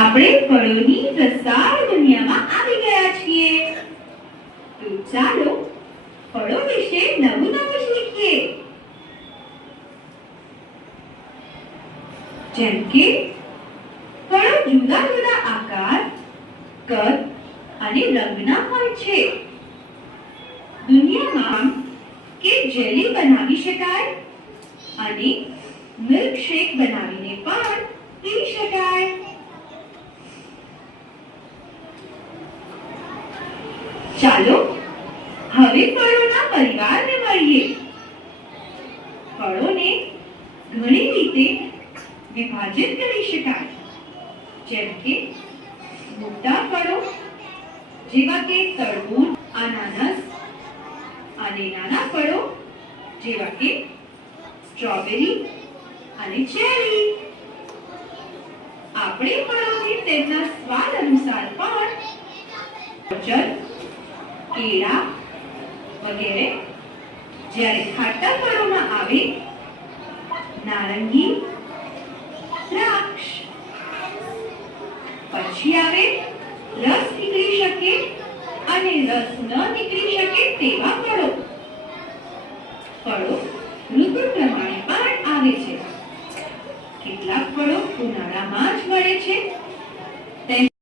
આપણે ફળોની વિશાળ દુનિયામાં આવી ગયા છીએ. તો ચાલો ફળો વિશે નવું નવું શીખીએ. જેમ કે ફળો જુદા જુદા આકાર, કદ અને રંગના હોય છે. દુનિયામાં કે જેલી બનાવી શકાય અને મિલ્કશેક બનાવીને પણ પી શકાય. ચાલો હવે ફળોના પરિવારને મળીએ. ફળોને ઘણી રીતે વિભાજિત કરી શકાય. જેમ કે મોટા ફળો જેવા કે તરબૂચ, અનાનસ અને નાના ફળો જેવા કે સ્ટ્રોબેરી અને ચેરી. આપણે ફળોને તેમના સ્વાદ અનુસાર પણ સફરજન, કેળા વગેરે. જ્યારે ખાટા ફળોમાં આવે નારંગી, દ્રાક્ષ. પછી આવે રસ નીકળી શકે અને રસ ન નીકળી શકે તેવા ફળો. ફળો ઋતુ પ્રમાણે પણ આવે છે. કેટલાક ફળો ઉનાળામાં જ મળે છે.